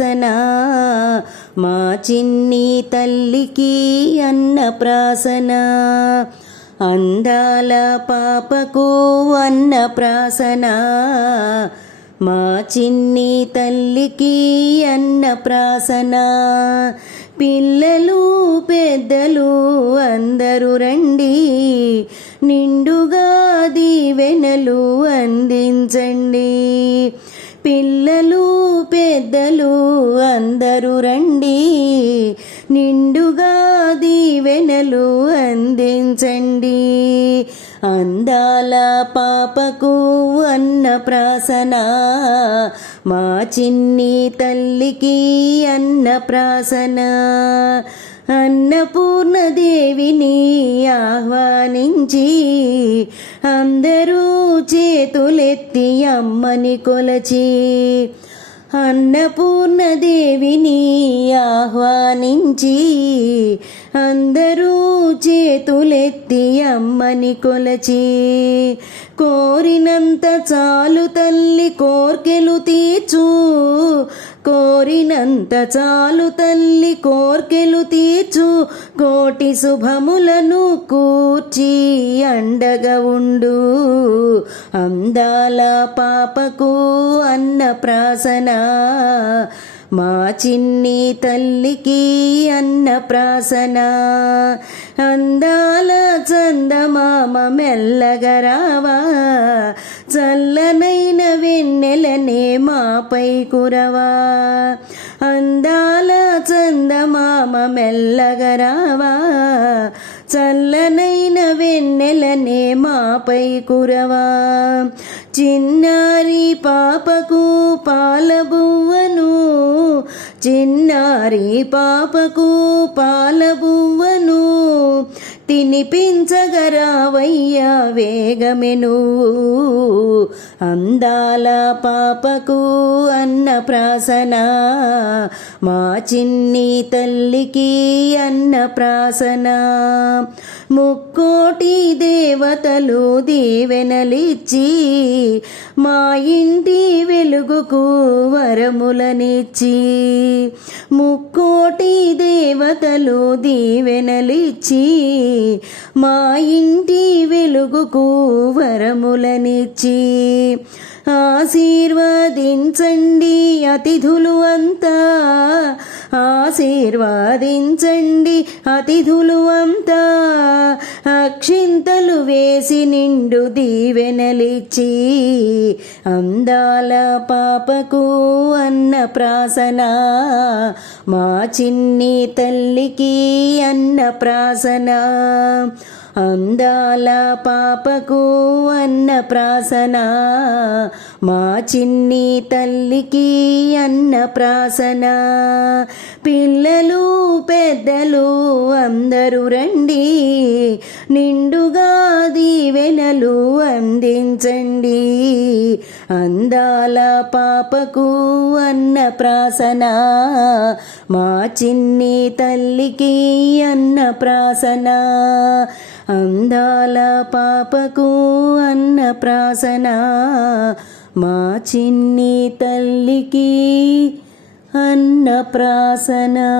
ప్రాసన మా చిన్ని తల్లికి అన్నప్రాసన అందాల పాపకు అన్నప్రాసన మా చిన్ని తల్లికి అన్నప్రాసన పిల్లలు పెద్దలు అందరూ రండి. నిండుగా దీవెనలు అందించండి. పిల్లలు పెద్దలు అందరూ రండి. నిండుగా దీవెనలు అందించండి. అందాల పాపకు అన్న ప్రాసన మా చిన్ని తల్లికి అన్న ప్రాసన. అన్నపూర్ణదేవిని ఆహ్వానించి అందరూ చేతులెత్తి అమ్మని కొలచి అన్నపూర్ణదేవిని ఆహ్వానించి అందరూ చేతులెత్తి అమ్మని కొలచి కోరినంత చాలు తల్లి కోర్కెలు తీర్చు కోరినంత చాలు తల్లి కోర్కెలు తీర్చు. కోటి శుభములను కూర్చి అండగా ఉండు. అందాల పాపకు అన్న ప్రాసన. మా చిన్ని తల్లికి అన్న ప్రాసన. అందాల చందమామ మెల్లగరావా చల్లనైన వెన్నెలనే మాపై కురవా. అందాల చందమామ మెల్లగరావా చల్లనైన వెన్నెలనే మాపై కురవా. చిన్నారి పాపకు పాలబువ్వను చిన్నారి పాపకు పాలబువ్వను తినిపించగరావయ్యా వేగమె నువ్వు. అందాల పాపకు అన్న ప్రాసన మా చిన్ని తల్లికి అన్న ప్రాసనా. ముక్కోటి దేవతలు దీవెనలిచ్చి మా ఇంటి వెలుగుకు వరములనిచ్చి. ముక్కోటి దేవతలు దీవెనలిచ్చి మా ఇంటి వెలుగుకు వరములనిచ్చి. ఆశీర్వదించండి అతిథులు అంతా. ఆశీర్వాదించండి. అతిథులు అంతా అక్షింతలు వేసి నిండు దీవెనలిచ్చి అందాల పాపకు అన్న ప్రాసన మా చిన్ని తల్లికి అన్న ప్రాసన. అందాల పాపకు అన్న ప్రాసన మా చిన్ని తల్లికి అన్న ప్రాసన పిల్లలు పెద్దలు అందరూ రండి నిండుగా దీవెనలు అందించండి. అందాల పాపకు అన్న ప్రాసన మా చిన్ని తల్లికి అన్న ప్రాసన అందాల పాపకు అన్న ప్రాసన మా చిన్ని తల్లికి అన్న ప్రాసనా.